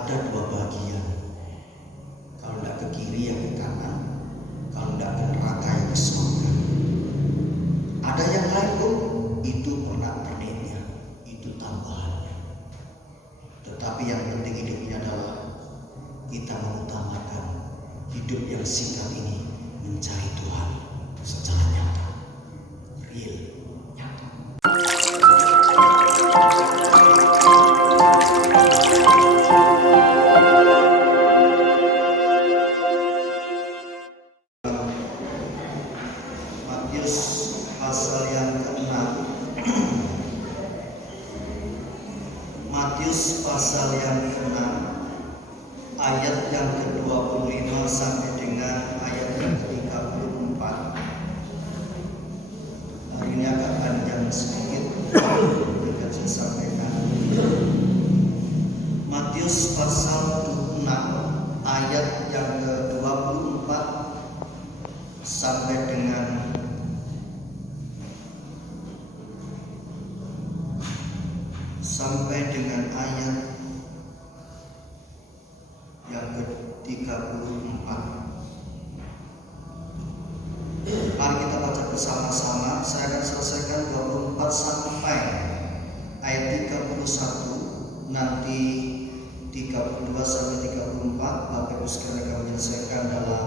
ada dua bagian. Kalau tidak ke kiri ya ke kanan, kalau tidak ke neraka ya ke surga. Ada yang lain pun itu pernik-perniknya, itu tambahannya. Tetapi yang penting hidup ini adalah kita mengutamakan hidup yang singkat ini mencari Tuhan secara nyata, real, nyata. Matius pasal yang ke-6. Matius pasal yang ke-6 ayat yang ke-25 sampai dengan ayat yang ke-34. Hari ini agak panjang sedikit yang saya sampaikan. Matius pasal 6 ayat yang ke-24 sampai dengan ayat yang ke-34. Mari kita baca bersama-sama. Saya akan selesaikan 24 sampai ayat 31, nanti 32 sampai 34. Bapak Ibu sekalian akan menyelesaikan dalam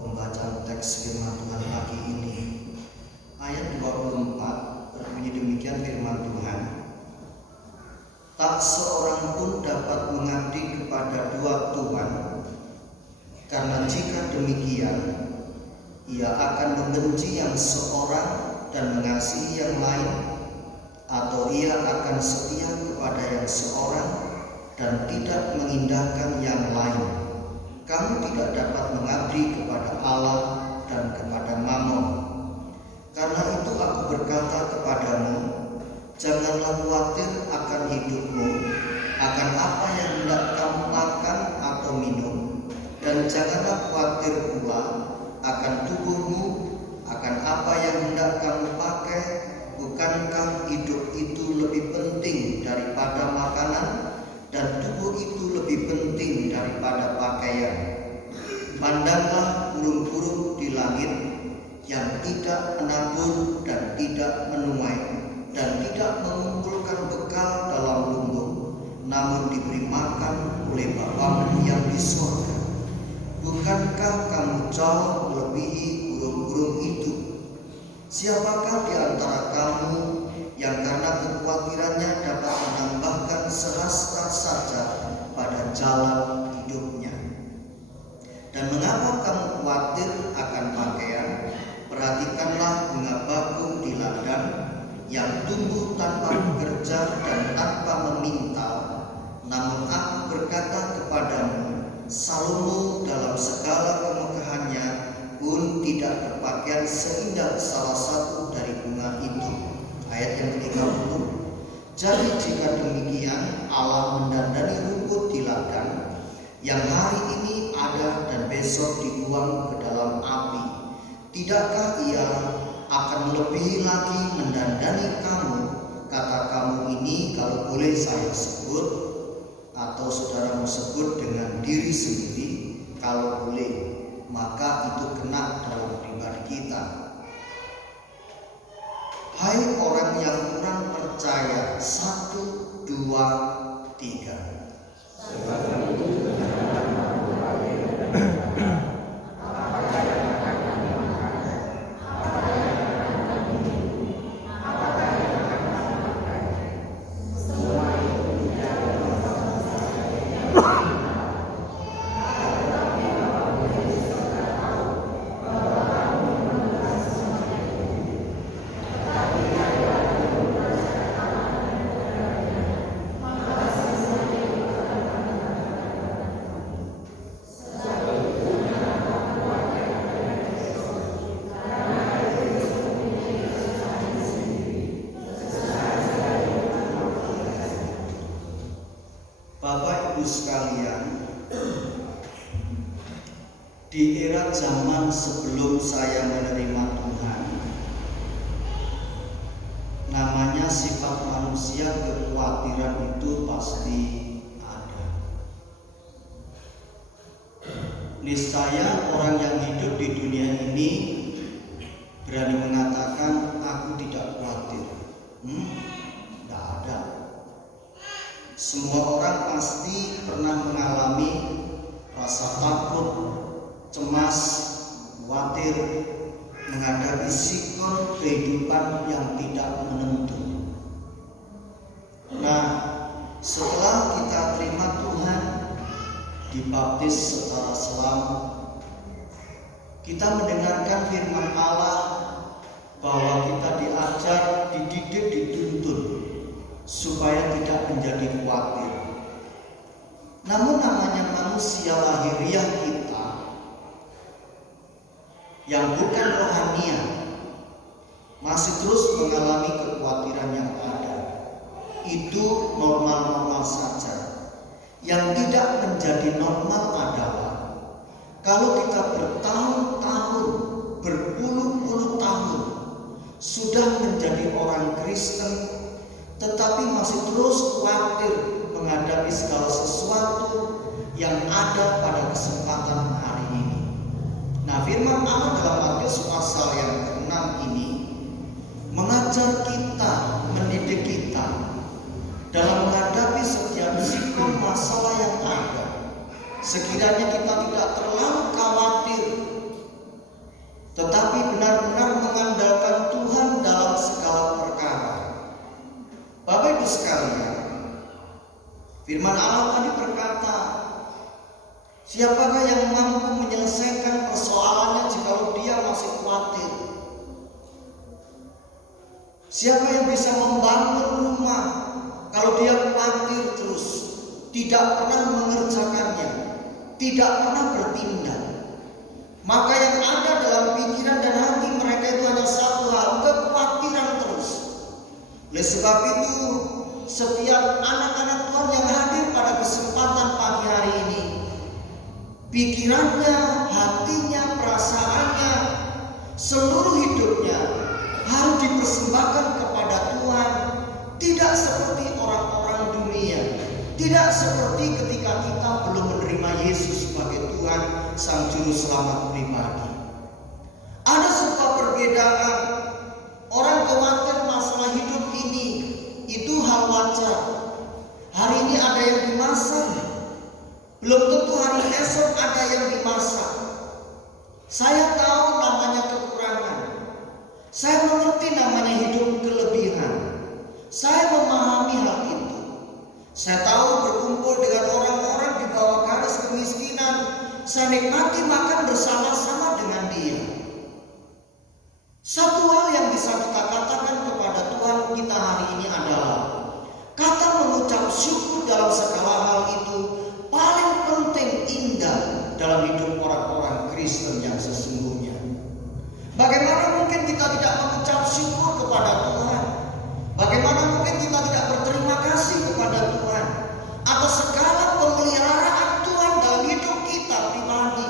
pembacaan teks firman Tuhan pagi ini. Ayat 24 berbunyi demikian firman Tuhan. Tak seorang pun dapat mengabdi kepada dua tuan, karena jika demikian ia akan membenci yang seorang dan mengasihi yang lain, atau ia akan setia kepada yang seorang dan tidak mengindahkan yang lain. Kamu tidak dapat mengabdi kepada Allah dan kepada Mammon. Karena itu aku berkata kepadamu, janganlah khawatir akan hidupmu, akan apa yang hendak kamu makan atau minum, dan janganlah khawatir pula akan tubuhmu, akan apa yang hendak kamu pakai. Bukankah hidup itu lebih penting daripada makanan, dan tubuh itu lebih penting daripada pakaian? Pandanglah burung-burung di langit yang tidak menabur dan tidak menuai dan tidak mengumpulkan bekal dalam lumbung, namun diberi makan oleh Bapamu yang di surga. Bukankah kamu jauh melebihi burung-burung itu? Siapakah di antara kamu yang karena kekhawatirannya dapat menambahkan sehasta saja pada jalan hidupnya? Dan mengapa kamu khawatir akan pakaian? Perhatikanlah bunga bakung di ladang yang tumbuh tanpa bekerja dan tanpa meminta. Namun aku berkata kepadamu, Salomo dalam segala kemegahannya pun tidak berpakaian seindah salah satu dari bunga itu. Ayat yang ke-30. Jadi jika demikian Allah mendandani rumput di ladang yang hari ini ada dan besok dibuang ke dalam api, tidakkah ia akan melebihi lagi mendandani kamu, kata kamu ini, kalau boleh saya sebut atau saudaramu sebut dengan diri sendiri, kalau boleh, maka itu kena dalam pribadi kita. Hai orang yang kurang percaya, 1, 2, 3. Bapak Ibu sekalian, di era zaman sebelum saya menerima Tuhan, namanya sifat manusia, kekhawatiran itu pasti ada. niscaya orang yang hidup di dunia ini berani mengatakan aku tidak khawatir. Tidak ada. Semua orang pasti pernah mengalami rasa takut, cemas, khawatir menghadapi sikon kehidupan yang tidak menentu. Nah, setelah kita terima Tuhan, dibaptis secara selamat, kita mendengarkan firman Allah bahwa kita diajar, dididik, dituntun supaya tidak menjadi khawatir. Namun namanya manusia lahiriah kita yang bukan rohania masih terus mengalami kekhawatiran yang ada. Itu normal-normal saja. Yang tidak menjadi normal adalah kalau kita bertahun-tahun, berpuluh-puluh tahun sudah menjadi orang Kristen, tetapi masih terus khawatir menghadapi segala sesuatu yang ada pada kesempatan hari ini. Nah, firman Allah dalam Matius pasal yang ke-6 ini mengajar kita, mendidik kita dalam menghadapi setiap sikon masalah yang ada. Sekiranya kita tidak terlalu khawatir, tetapi benar-benar mengandalkan Tuhan dalam segala perkara. Bapak Ibu sekalian, firman Allah tadi berkata, siapakah yang mampu menyelesaikan persoalannya jika dia masih khawatir? Siapa yang bisa membangun rumah kalau dia khawatir terus, tidak pernah mengerjakannya, tidak pernah bertindak? Maka yang ada dalam pikiran dan hati mereka itu hanya satu hal, kekhawatiran terus. Oleh sebab itu, setiap anak-anak Tuhan yang hadir pada kesempatan pagi hari ini, pikirannya, hatinya, perasaannya, seluruh hidupnya harus dipersembahkan kepada Tuhan. Tidak seperti orang-orang dunia, tidak seperti ketika kita belum menerima Yesus sebagai Tuhan Sang Juru Selamat pribadi. Ada sebuah perbedaan. Orang khawatir masalah hidup ini, itu hal wajar. Hari ini ada yang dimasak, belum tentu hari esok ada yang dimasak. Saya tahu namanya kekurangan, saya mengerti namanya hidup kelebihan. Saya memahami hal itu. Saya tahu berkumpul dengan orang-orang di bawah garis kemiskinan, saya nikmati makan bersama-sama dengan dia. Satu hal yang bisa kita katakan kepada Tuhan kita hari ini adalah kata mengucap syukur dalam segala hal itu paling penting, indah dalam hidup orang-orang Kristen yang sesungguhnya. Bagaimana mungkin kita tidak mengucap syukur kepada Tuhan? Bagaimana mungkin kita tidak berterima kasih kepada Tuhan atas segala pemeliharaan Tuhan dalam hidup kita pribadi?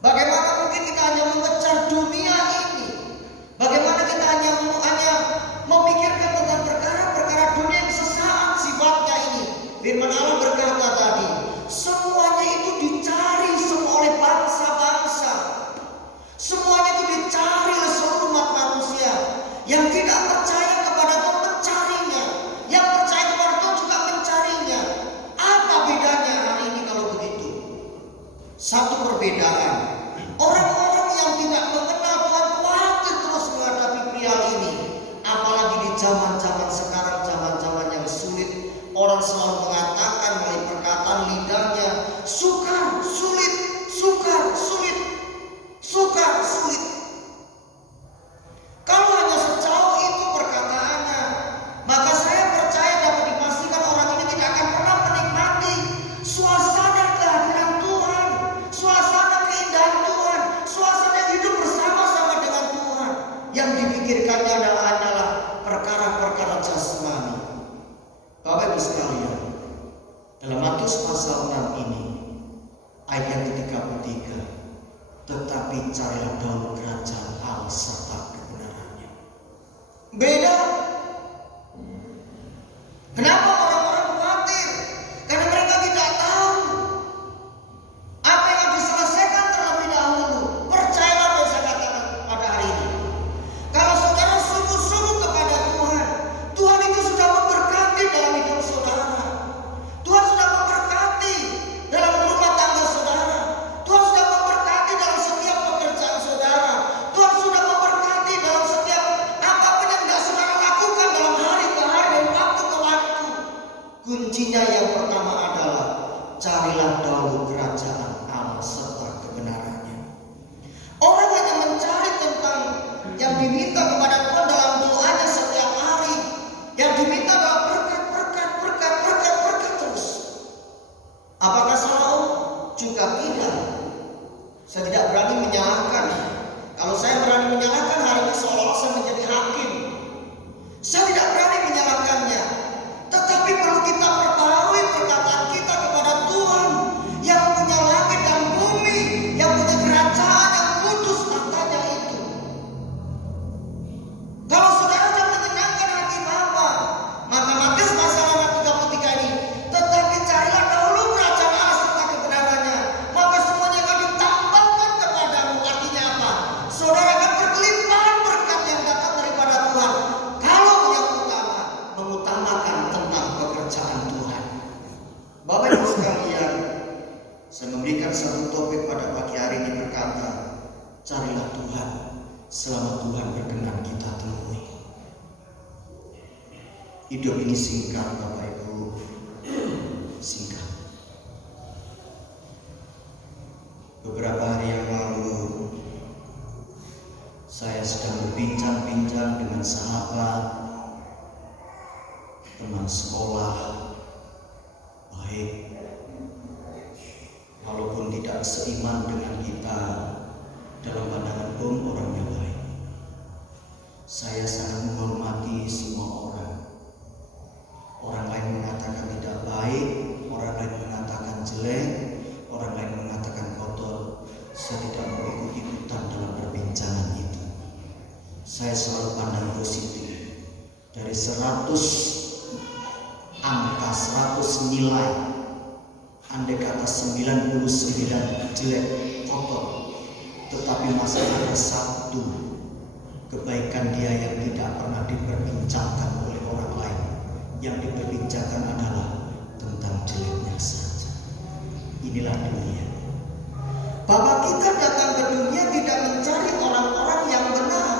Bagaimana mungkin kita hanya mengejar dunia ini? Bagaimana kita hanya memikirkan tentang perkara-perkara dunia yang sesaat sifatnya ini? Firman Allah berkata tadi, semuanya itu dicari semua oleh bangsa-bangsa. Semuanya itu dicari oleh seluruh umat manusia. Yang tidak percaya kepada Tuhan mencarinya, yang percaya kepada Tuhan juga mencarinya. Apa bedanya hari ini kalau begitu? Satu perbedaan, orang-orang yang tidak mengenal Tuhan khawatir terus menghadapi perihal ini. Apalagi di zaman-zaman sekarang, zaman-zaman yang sulit, orang selalu mengatakan melalui perkataan lidahnya, sukar, sulit, sukar, sulit, sukar, sulit. Kalau hanya sejauh itu perkataannya, maka saya percaya dapat dipastikan orang ini tidak akan pernah menikmati suasana kehadiran Tuhan, suasana keindahan Tuhan, suasana hidup bersama-sama dengan Tuhan. Yang dipikirkannya hanyalah perkara-perkara jasmani. Bapak Ibu sekalian, dalam Matius pasal 6 ini, ayat yang ke-33, tetapi carilah dahulu kerajaan Allah serta kebenarannya. Beda. Kenapa orang-orang khawatir? Karena mereka tidak tahu apa yang habis Kuncinya yang pertama adalah carilah dahulu kerajaan Allah serta kebenarannya. Orang hanya mencari tentang yang diminta kepada Tuhan dalam doanya setiap hari. Yang diminta adalah berkat terus. Apakah salah? Juga tidak. Saya tidak berani menyalahkan. Kalau saya berani menyalahkan, hari ini seolah-olah saya menjadi hakim. Saya tidak berani menyalahkannya. Tetapi perlu kita perbarui perkataan kita kepada Tuhan yang punya langit dan bumi, yang punya kerajaan yang kudus katanya itu. Kalau saudara yang menyenangkan hati Bapa, maka Matius pasal 33 ini, tetapi carilah dahulu kerajaan Allah serta kebenarannya, maka semuanya akan ditambahkan kepadamu. Artinya apa? Saudara akan berkelimpahan berkat yang datang daripada Tuhan. Kalau yang utama mengutamakan tentang pekerjaan Tuhan. Bapak Ibu sekalian, saya memberikan satu topik pada pagi hari ini berkata, carilah Tuhan selama Tuhan berkenan kita temui. Hidup ini singkat Bapak Ibu, singkat. Beberapa hari yang lalu saya sedang berbincang-bincang dengan sahabat, teman sekolah, baik, walaupun tidak seiman dengan kita, dalam pandangan orangnya baik. Saya sangat menghormati semua orang. Orang lain mengatakan tidak baik, orang lain mengatakan jelek, orang lain mengatakan kotor. Saya tidak mau ikut-ikutan dalam perbincangan itu. Saya selalu pandang positif. Dari 100 angka, 100 nilai, andai kata 99 jelek, kotor, tetapi masih ada satu kebaikan dia yang tidak pernah diperbincangkan oleh orang lain. Yang diperbincangkan adalah tentang jeleknya saja. Inilah dunia. Bapak kita datang ke dunia tidak mencari orang-orang yang benar.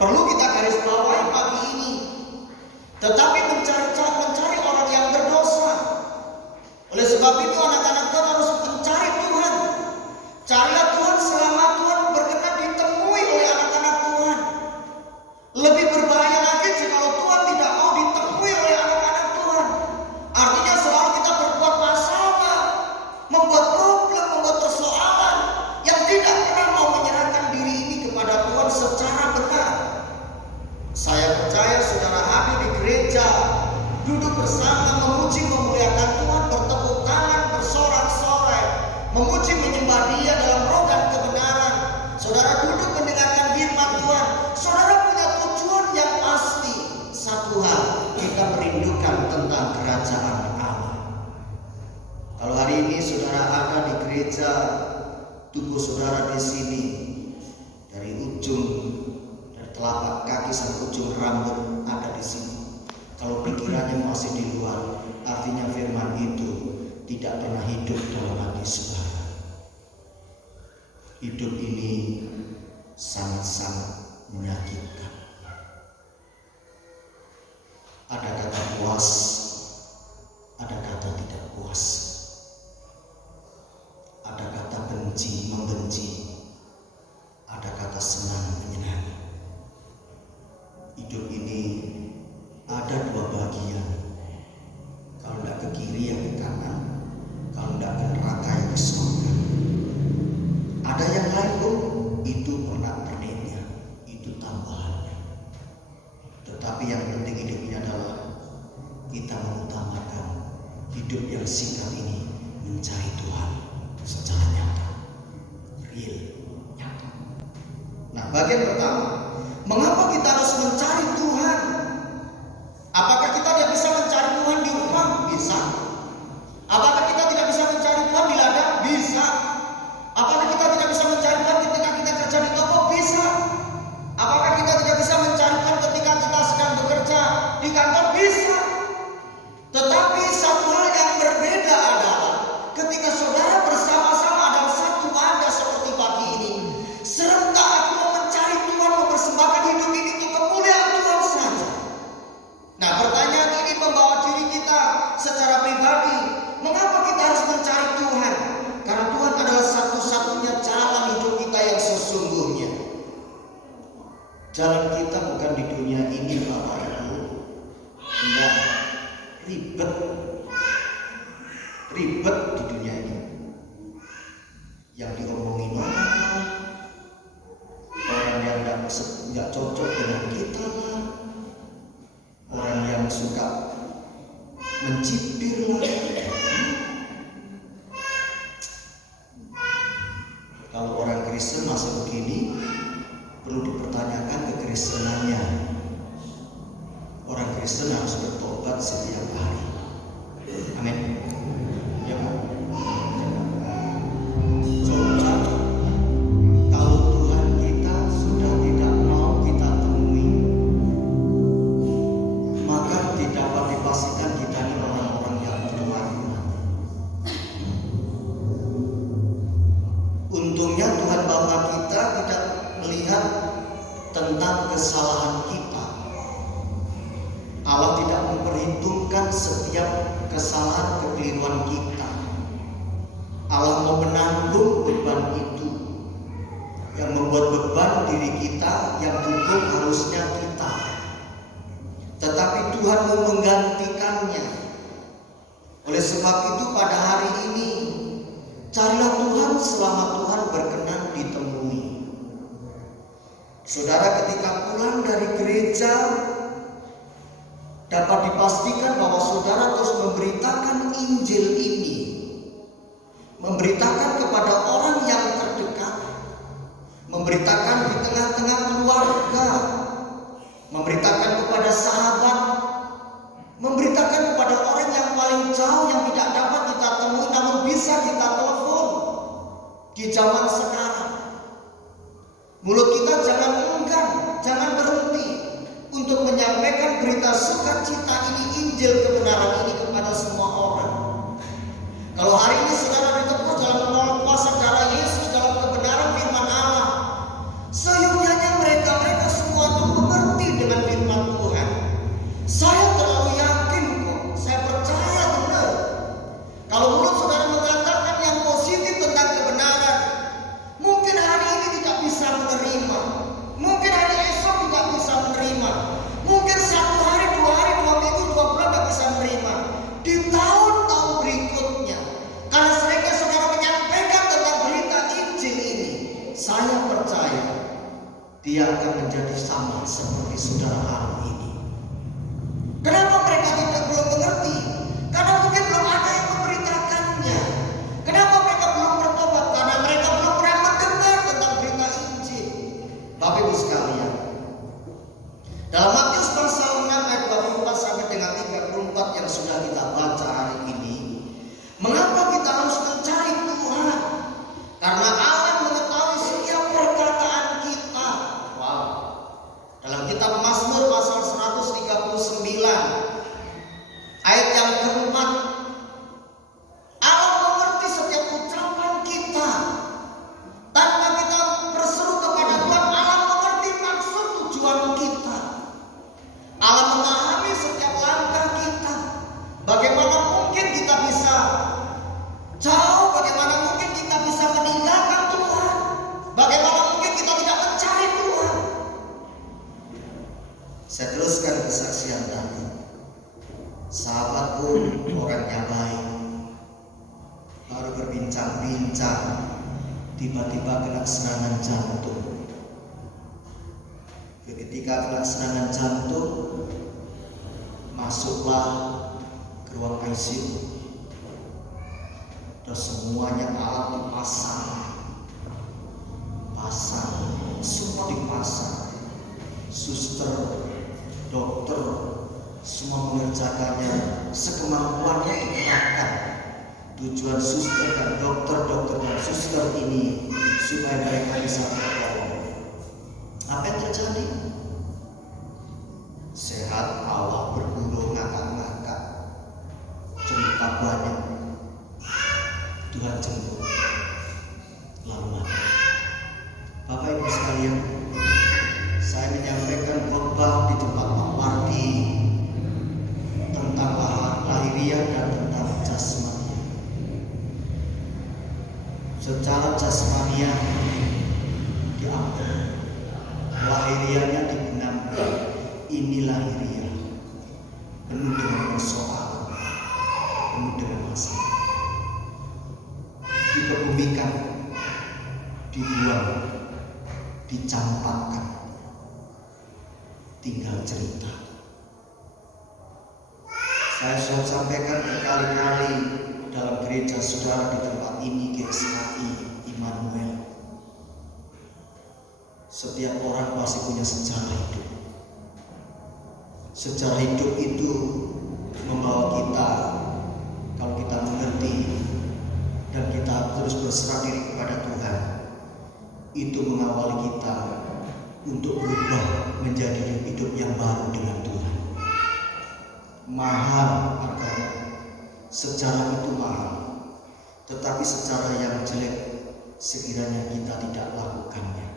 Perlu kita garis bawahi pagi ini. Tetapi mencari orang yang berdosa. Oleh sebab itu anak-anak Tuhan harus mencari Tuhan. Carilah Tuhan selama Tuhan berkenan ditemui oleh anak-anak Tuhan. Lebih berbahaya lagi jika Tuhan tidak mau ditemui oleh anak-anak Tuhan. Artinya selalu kita berbuat masalah, membuat problem, membuat persoalan yang tidak pernah mau menyerahkan diri ini kepada Tuhan secara benar. Saya percaya saudara hadir di gereja, duduk bersama, memuji memuliakan Tuhan, bertepuk tangan, bersorak-sorai, memuji menyembah Dia dalam roh dan kebenaran. Saudara duduk mendengarkan firman Tuhan. Saudara punya tujuan yang pasti. Satu hal, kita merindukan tentang kerajaan Allah. Kalau hari ini saudara ada di gereja, tubuh saudara di sini, dari ujung, dari telapak kaki sampai ujung rambut ada di sini. Kalau pikirannya masih di luar, artinya firman itu tidak pernah hidup dalam hati saudara. Hidup ini sangat-sangat menyakitkan. Ada kata puas, ada kata tidak puas. Ada kata benci, membenci, ada kata senang, menyenangi. Hidup ini ada dua bagian. Kalau tidak ke kiri ya ke kanan, kalau tidak ke neraka ya ke surga. Ada yang lain pun itu pernik-perniknya, itu tambahannya. Tetapi yang penting hidup ini adalah kita mengutamakan hidup yang singkat ini mencari Tuhan secara nyata, real, nyata. Nah, bagian pertama, mengapa kita harus mencari Tuhan? Apakah kita tidak bisa mencari Tuhan di rumah? Bisa. Apakah kita tidak bisa mencari Tuhan di ladang? Bisa. Apakah kita tidak bisa mencari Tuhan ketika kita kerja di toko? Bisa. Apakah kita tidak bisa mencari Tuhan ketika kita sedang bekerja di kantor? Bisa. Tetapi satu hal yang berbeda adalah ketika saudara bersama-sama dalam satu wadah seperti pagi ini, serentak aku mau mencari Tuhan, mempersembahkan hidup ini untuk kemuliaan Tuhan secara pribadi. Mengapa kita harus mencari Tuhan? Karena Tuhan adalah satu-satunya jalan hidup kita yang sesungguhnya. Jalan kita bukan di dunia ini, Bapak Ibu. Enggak, ribet di dunia ini. Yang diomongin orang yang nggak cocok dengan kita lah, orang yang suka mencibir lah. Kalau orang Kristen masih begini, perlu dipertanyakan kekristenannya. Orang Kristen harus bertobat setiap hari. Amin. Ya, Pak. Coba kalau Tuhan kita sudah tidak mau kita temui, maka tidak dapat dipastikan kita ini orang-orang yang beriman. Untungnya Tuhan Bapa kita tidak melihat tentang kesalahan kita. Allah tidak memperhitungkan setiap kesalahan kekeliruan kita. Allah mau menanggung beban itu, yang membuat beban diri kita yang gugur harusnya kita. Tetapi Tuhan mau menggantikannya. Oleh sebab itu pada hari ini carilah Tuhan selama Tuhan berkenan ditemui. Saudara, ketika pulang dari gereja, dapat dipastikan bahwa saudara terus memberitakan Injil ini, memberitakan kepada orang yang terdekat, memberitakan di tengah-tengah keluarga, memberitakan kepada sahabat, memberitakan kepada orang yang paling jauh yang tidak dapat kita temui namun bisa kita telepon di zaman sekarang. Mulut kita jangan enggan, jangan berhenti untuk menyampaikan berita sukacita ini, Injil kebenaran ini kepada semua orang. Kalau hari ini saudara ditebus dalam menolong kuasa darah Yesus dalam kebenaran firman Allah, seyogyanya mereka semua itu mengerti dengan firman Tuhan. Saya terlalu yakin kok, saya percaya benar. Kalau mulut saudara mengatakan yang positif tentang kebenaran, mungkin hari ini tidak bisa menerima, mungkin hari esok tidak bisa menerima, mungkin 1 hari, 2 hari, 2 minggu, 2 bulan tidak bisa menerima. Di tahun-tahun berikutnya, karena seringnya saudara menyampaikan tentang berita Injil ini, saya percaya dia akan menjadi sama seperti saudara hari ini. Kenapa mereka belum mengerti? Karena mungkin belum ada yang memberitakannya. Kenapa mereka belum bertobat? Karena mereka belum pernah mendengar tentang berita Injil. Bapak Ibu sekalian, dalam Matius pasal 6 ayat 24 sampai dengan 34 yang sudah kita baca hari ini, mengapa kita harus mencari Tuhan? Karena Allah mengetahui setiap perkataan kita. Wow. Dalam kitab Mazmur pasal 139 ayat yang keempat, Allah mengerti setiap ucapan kita. Tanpa kita berseru kepada Tuhan, Allah mengerti maksud tujuan kita. Allah memahami setiap langkah kita. Bagaimana mungkin kita bisa jauh, bagaimana mungkin kita bisa meninggalkan Tuhan, bagaimana mungkin kita tidak mencari Tuhan. Saya teruskan kesaksian tadi. Sahabatku orangnya baik, baru berbincang-bincang, tiba-tiba kena serangan jantung. Ketika kena serangan jantung, masuklah ke ruang ICU. Dan semuanya alat dipasang, semua dipasang. Suster, dokter, semua mengerjakannya sekemampuannya dikerahkan. Tujuan suster dan dokter dan suster ini supaya mereka bisa tertolong. Apa yang terjadi? Sehat, Allah berbulu, ngakak-ngakak, cerita banyak. Tuhan jemput, lalu mati. Bapak Ibu sekalian, saya menyampaikan khotbah di tempat Pak Wardi tentang lahiriah dan Secara jasmania diambil, lahiriahnya dibenamkan. Ini lahiriah penuh dengan persoalan, penuh dengan masalah. Dikebumikan, dibuang, dicampakkan, tinggal cerita. Saya sudah sampaikan berkali-kali dalam gereja saudara di tempat ini, GSKI Immanuel. Setiap orang pasti punya sejarah hidup. Sejarah hidup itu membawa kita, kalau kita mengerti dan kita terus berserah diri kepada Tuhan, itu mengawali kita untuk berubah menjadi hidup yang baru dengan Tuhan. Mahal harganya, sejarah itu mahal, tetapi sejarah yang jelek sekiranya kita tidak lakukannya,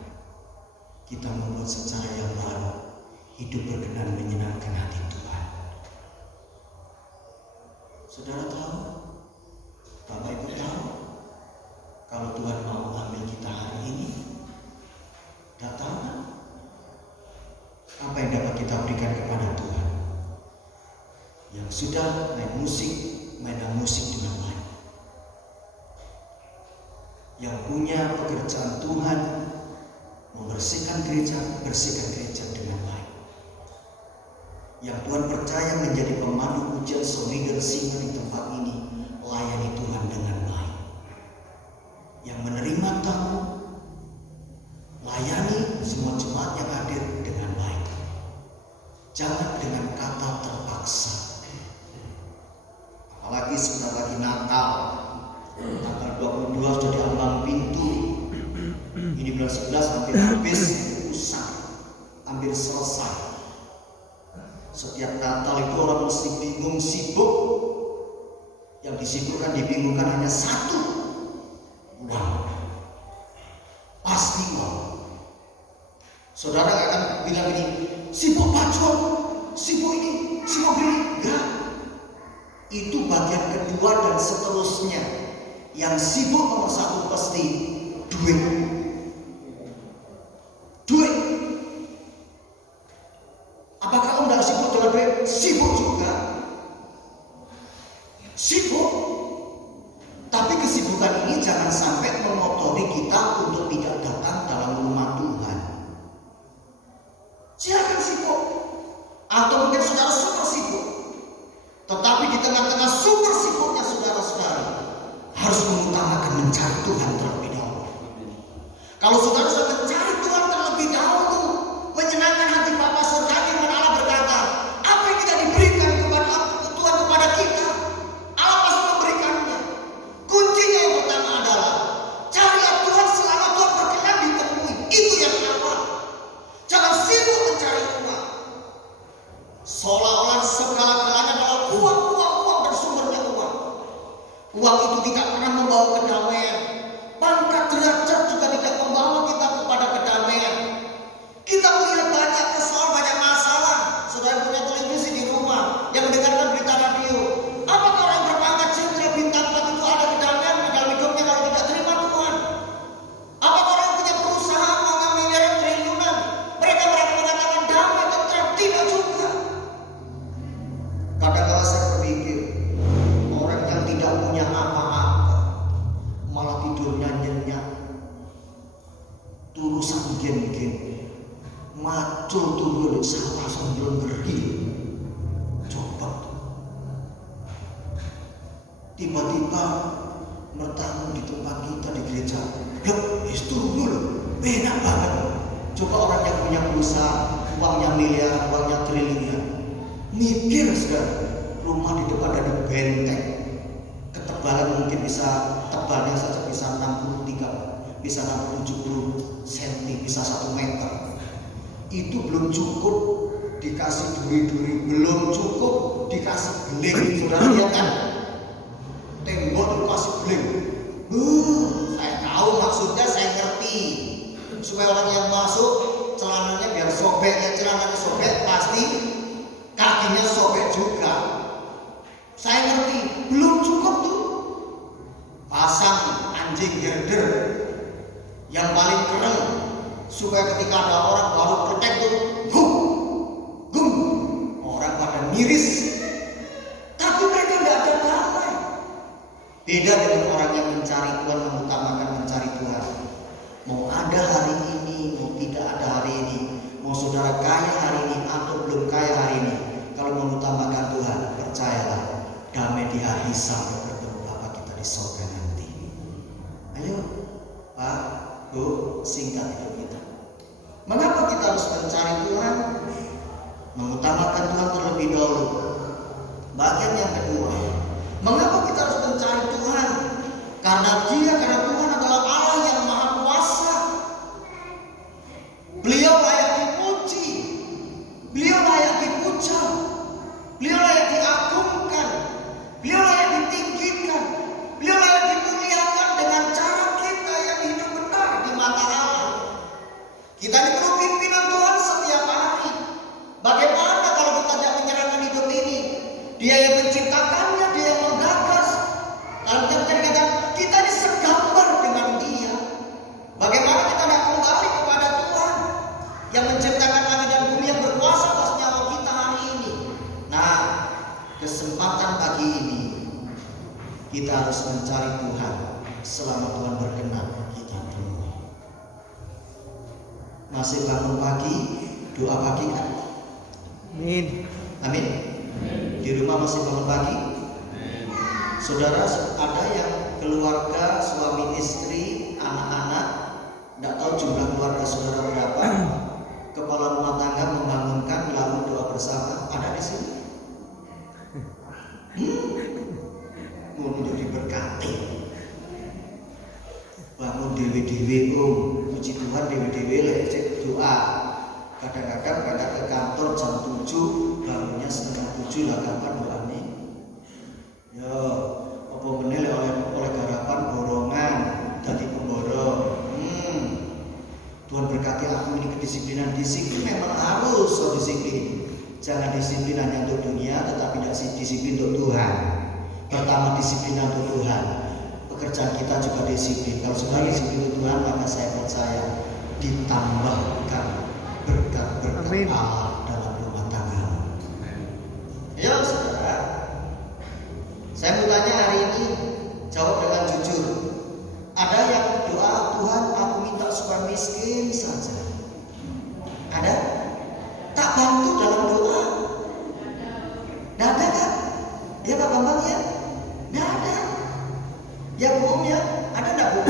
kita membuat sejarah yang baru, hidup berkenan menyenangkan hati Tuhan. Saudara tahu, Bapak Ibu tahu, kalau Tuhan mau ambil kita hari ini, tidak tahu kan? Apa yang dapat kita berikan kepada Tuhan? Yang sudah main musik, mainan musik dengan baik. Yang punya pekerjaan Tuhan, membersihkan gereja, bersihkan gereja dengan baik. Yang Tuhan percaya menjadi pemandu pujian soni dan singa di tempat ini, layani Tuhan dengan baik. Yang menerima tamu, layani semua jemaat yang hadir dengan baik. Jangan dengan kata terpaksa. Apalagi sebentar lagi Natal, tanggal 22 sudah diambang pintu. Ini bulan 11 hampir habis, usai, hampir selesai. Setiap Natal itu orang mesti bingung, sibuk. Yang disibukkan, dibingungkan hanya satu, uang. Pasti uang. Saudara akan bilang ini, sibuk baju, sibuk ini, sibuk ini. Enggak. Itu bagian kedua dan seterusnya. Yang sibuk nomor satu pasti duit. Duit. Apakah kamu tidak sibuk dengan duit? Sibuk juga. Sibuk. Tapi kesibukan ini jangan sampai mengotori kita untuk tidak datang dalam rumah Tuhan. Silakan sibuk. Atau mungkin saudara super sibuk. Tetapi di tengah-tengah super sibuknya saudara-saudara harus mengutamakan mencari Tuhan terlebih dahulu. Kalau saudara sudah mencari Tuhan terlebih dahulu, menyenangkan hati Bapa surga, firman Allah berkata, apa yang tidak diberikan kepada Tuhan kepada kita, Allah pasti memberikannya. Kuncinya yang pertama adalah carilah Tuhan selama Tuhan berkenan ditemui. Itu yang awal. Jangan sibuk mencari uang. Seolah-olah segala-galanya adalah uang dan sumbernya uang. Uang itu tidak pernah membawa kedamaian. Pangkat derajat juga tidak membawa kita kepada kedamaian. Kita melihat banyak persoalan, banyak masalah. Saudara punya televisi di rumah yang mendengarkan berita radio. Apakah orang yang berpangkat jenderal bintang 4 itu ada kedamaian dalam hidupnya kalau tidak terima Tuhan? Apakah orang yang punya perusahaan uang miliaran triliunan mereka mengatakan damai tentram? Tidak juga. Kadang-kadang saya berpikir orang yang tidak punya apa-apa malah tidurnya nyenyak, turusan gen-gen, macul turun sawah sambil ngeri. Coba tiba-tiba bertamu di tempat kita di gereja, itu dulu enak banget. Coba orang yang punya perusahaan, uangnya miliar, uangnya triliunan, mikir sudah rumah di depan ada benteng, ketebalan mungkin bisa, tebalnya saja bisa 63, bisa 60-70 cm, bisa 1 meter. Itu belum cukup dikasih duri-duri, belum cukup dikasih beling. Saudara lihat kan? Tembok dikasih beling. Saya tahu maksudnya, saya ngerti. Supaya orang yang masuk celananya biar sobek, ya celananya sobek pasti kakinya sobek juga. Saya ngerti, belum cukup tuh. Pasang anjing herder supaya ketika ada orang baru protek tuh, gum, gum, orang pada miris. Tapi mereka tidak ada damai. Beda dengan orang yang mencari Tuhan, mengutamakan mencari Tuhan. Mau ada hari ini, mau tidak ada hari ini, mau saudara kaya hari ini atau belum kaya hari ini, kalau mengutamakan Tuhan, percayalah, damai di hari sampai bertemu Bapa kita di surga nanti. Ayo, Pak, Bu, singkat hidup kita. Mengapa kita harus mencari Tuhan? Mengutamakan Tuhan terlebih dahulu. Bagian yang kedua, mengapa kita harus mencari Tuhan? Karena Tuhan adalah Allah yang Maha Kuasa. Beliau layak dipuji, Beliau layak dipuja, Beliau layak diagungkan, Beliau layak ditinggikan, Beliau layak dimuliakan dengan cara kita yang hidup benar di mata Allah. Kita perlu pimpinan Tuhan setiap hari. Bagaimana kalau kita tidak menyerahkan hidup ini? Dia yang menciptakannya, Dia yang menggagas. Lalu kita ini segambar dengan Dia. Bagaimana kita tidak kembali kepada Tuhan yang menciptakan langit dan bumi, yang berkuasa atas nyawa kita hari ini? Nah, kesempatan pagi ini kita harus mencari Tuhan selama Tuhan berkenan kita temui. Masih bangun pagi, doa pagi kan? Amin. Amin. Di rumah masih bangun pagi? Saudara, ada yang keluarga, suami istri, anak-anak, tidak tahu jumlah keluarga saudara berapa, kepala rumah tangga membangunkan lalu doa bersama, ada di sini? Mau diberkati. Bangun dewe-dewe, puji Tuhan, dewe-dewe lek doa. Kadang-kadang berangkat ke kantor jam 7, bangunnya setengah 7 lah, kapan doanya? Ya, apa menilai oleh garapan borongan dari pemborong. Tuhan berkati aku ini kedisiplinan. Disiplin memang harus disiplin. Jangan disiplin hanya untuk dunia, tetapi disiplin untuk Tuhan. Pertama disiplin untuk Tuhan. Pekerjaan kita juga disiplin. Kalau sudah disiplin untuk Tuhan, maka saya percaya ditambahkan berkat-berkat Allah dalam rumah tangga. Ya saudara, saya mau tanya hari ini, jawab dengan jujur. Ada yang doa, Tuhan aku minta supaya miskin saja? Ada? Tak bantu dalam doa? Tidak ada kan? Ya Pak Bambang ya? Tidak ada. Ya Bu ya? Ada tidak Bu?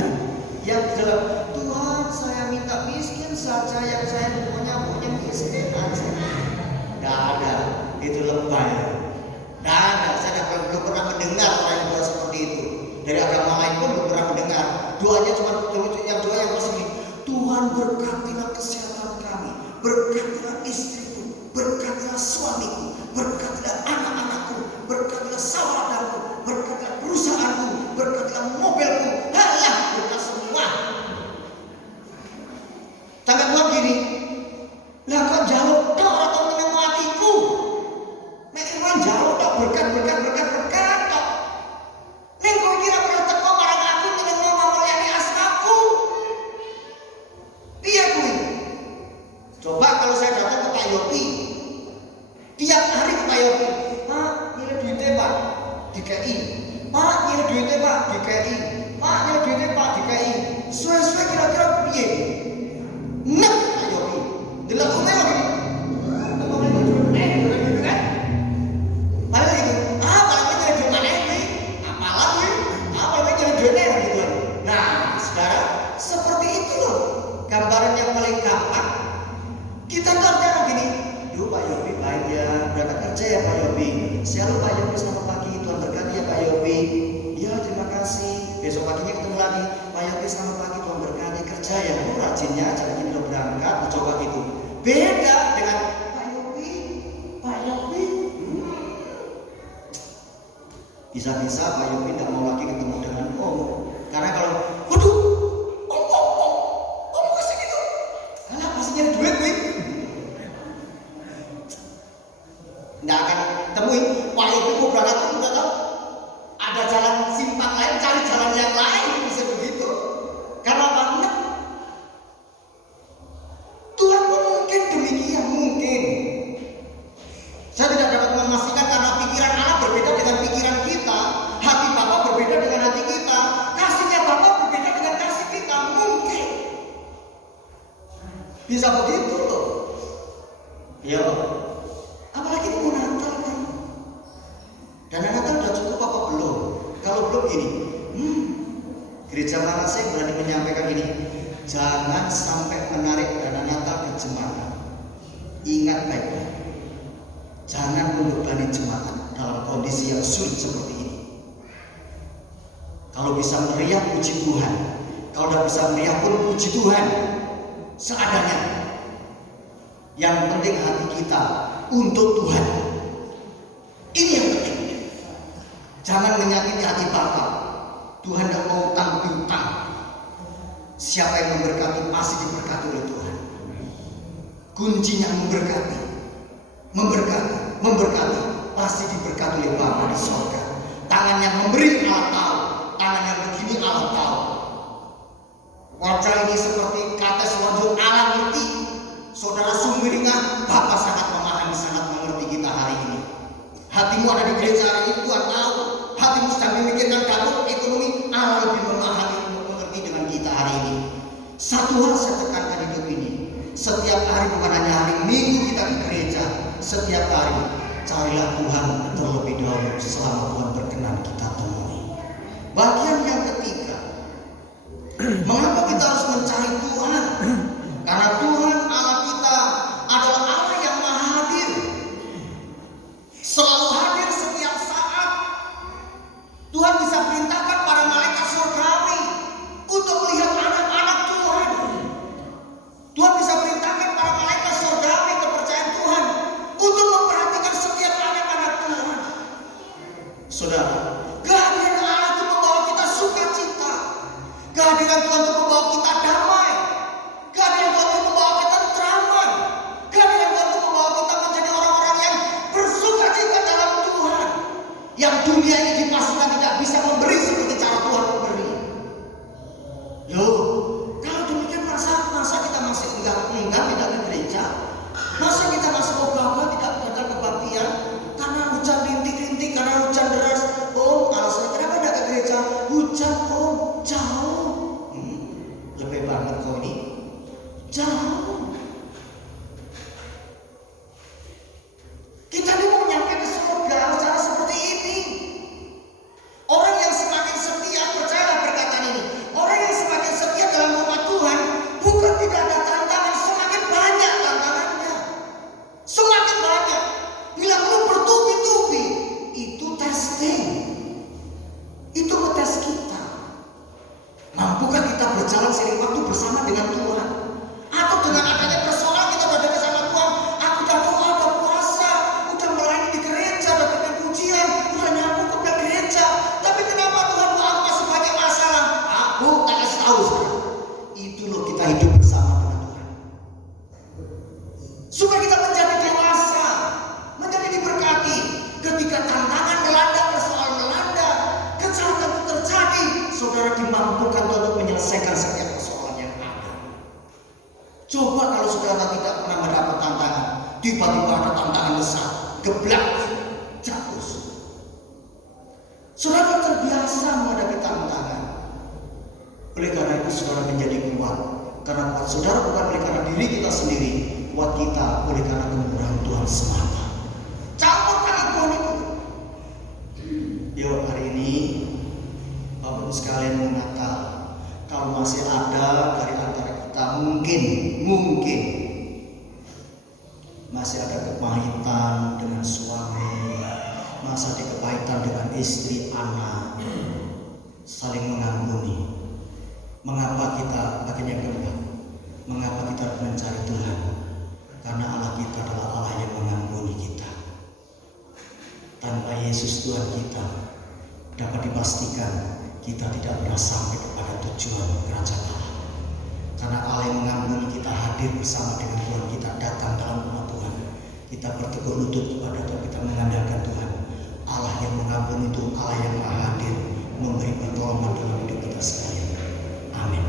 Yang dalam Tuhan saya minta miskin saja, yang saya punya miskin aja. Tidak ada. Itu lebay. Tidak ada. Saya belum pernah mendengar orang yang doa seperti itu. Dari agama lain pun belum pernah mendengar. Doanya cuma doa yang masih Tuhan berkatilah kesehatan kami, berkatilah istriku, berkatilah suamiku, berkatilah anak-anakku, berkatilah saudaraku, berkatilah perusahaanku, berkatilah mobilku. Halah, berkat semua. Tangan Tuhan gini, lah kok jauh kau orang tahu menemu hatiku? Nek iman jauh tak berkat tok. Nek kau kira pernah teko marang aku menemu melayani asmaku? Piye kuwi? Coba kalau saya datang ke Pak Yopi, tiap hari ke Pak Yopi, Pak, nyilih duitnya Pak, DKI. Pak, nyilih duitnya Pak, DKI. Pak, nyilih duitnya Pak, DKI. Suwe-suwe kira-kira piye? Nek Pak Yopi, delok kene lagi. Gambaran yang paling gampang, kita tuh harusnya gini, Pak Yopi baik ya, berangkat kerja ya Pak Yopi. Selalu Pak Yopi selamat pagi, Tuhan berkati ya Pak Yopi. Ya terima kasih. Besok paginya ketemu lagi, Pak Yopi selamat pagi, Tuhan berkati kerja ya. Rajinnya jangan ini udah berangkat, coba gitu. Beda dengan Pak Yopi. Bisa-bisa Pak Yopi tidak mau lagi ketemu dengan Om, karena kalau, waduh, Om kasih gitu, alah pasti nyari duit nih. Nggak akan temuin Pak Yopi mau berangkat pun udah tahu ada jalan simpang lain, cari jalan yang lain, bisa begitu. Karena banget Bisa begitu loh. Ya, apalagi ini mau Natal kan. Dana Natal udah cukup apa belum? Kalau belum gini, gereja mana sih berani menyampaikan ini? Jangan sampai menarik dana Natal ke jemaat. Ingat baik-baik, jangan membebani jemaat dalam kondisi yang sulit seperti ini. Kalau bisa meriah, puji Tuhan. Kalau tidak bisa meriah pun puji Tuhan seadanya. Yang penting hati kita untuk Tuhan. Ini yang penting. Jangan menyakiti hati Bapa. Tuhan tidak mau utang piutang. Siapa yang memberkati pasti diberkati oleh Tuhan. Kuncinya memberkati, memberkati pasti diberkati oleh Bapa di surga. Tangan yang memberi Allah tahu, tangan yang begini Allah tahu. Wajah ini seperti kates wajah Allah ngerti. Saudara sumberingah, Bapa sangat memahami, sangat mengerti kita hari ini. Hatimu ada di gereja hari ini, Tuhan tahu. Hatimu sedang memikirkan dapur ekonomi, Allah lebih memahami, mengerti dengan kita hari ini. Satu hal saya tekankan hidup ini. Setiap hari, bukan hanya hari Minggu kita di gereja, setiap hari carilah Tuhan terlebih dahulu selama Tuhan berkenan kita temui. Bagian yang ketiga, mengapa kita harus mencari Tuhan? Karena Tuhan Allah kita adalah Allah yang maha hadir, selalu hadir setiap saat. Tuhan bisa perintahkan para malaikat surgawi untuk melihat anak-anak Tuhan. Tuhan bisa perintahkan para malaikat surgawi kepercayaan Tuhan untuk memperhatikan setiap anak-anak Tuhan. Saudara, kehadiran Allah itu membawa kita sukacita. Kehadiran Tuhan itu membawa kita damai. Kehadiran Tuhan itu membawa kita tenteraman. Kehadiran Tuhan itu membawa kita menjadi orang-orang yang bersukacita dalam Tuhan. Yang dunia ini dipastikan tidak bisa memberi seperti cara Tuhan memberi. Yo, kalau demikian masa kita masih enggak tidak ke gereja? Masa kita masih ogah-ogah tidak datang kebaktian? Karena hujan rintik-rintik, karena hujan deras. Oh, alasannya kenapa tidak ke gereja? Hujan, oh, jauh. Lebih banget kau ini. Jauh. Kita ini mau nyampe ke surga cara seperti ini. Orang yang semakin setia, percayalah perkataan ini. Orang yang semakin setia dalam rumah Tuhan, bukan tidak ada tantangan, semakin banyak tantangannya. Semakin banyak. Bila lu bertubi-tubi, itu testing. Itu ngetes kita. Mampukah kita berjalan seiring waktu bersama dengan Tuhan? Atau dengan adanya persoalan kita udah dekat sama Tuhan, aku udah doa, udah puasa, udah melayani di gereja, udah pimpin pujian, udah nyambung ke gereja, tapi kenapa Tuhan aku masih banyak masalah? Aku tak kasih tahu sekarang. Itu loh kita hidup bersama dengan Tuhan. Supaya kita menjadi dewasa, menjadi diberkati. Ketika tantangan melanda, persoalan melanda, kejahatan terjadi, saudara dimampukan untuk menyelesaikan setiap persoalan yang ada. Coba kalau saudara tidak pernah mendapat tantangan, tiba-tiba ada tantangan besar, geblak, jatuh. Saudara terbiasa menghadapi tantangan. Oleh karena itu saudara menjadi kuat. Karena kuat saudara bukan oleh karena diri kita sendiri, kuat kita oleh karena kemurahan Tuhan semata. Campur tangan Tuhan itu. Yuk hari ini Bapak Ibu sekalian mau Natal. Kalau masih ada dari antara kita mungkin masih ada kepahitan dengan suami, masih ada kepahitan dengan istri, anak, saling mengampuni. Mengapa kita bagian yang kedua? Mengapa kita harus mencari Tuhan? Karena Allah kita adalah Allah yang mengampuni kita. Tanpa Yesus Tuhan kita, dapat dipastikan kita tidak pernah sampai kepada tujuan kerajaan Allah. Karena Allah yang mengampuni kita hadir bersama dengan Tuhan kita datang dalam rumah Tuhan. Kita bertegur lutut kepada Tuhan, kita mengandalkan Tuhan. Allah yang mengampuni itu Allah yang maha hadir, memberi pertolongan dalam hidup kita sekalian. Amin.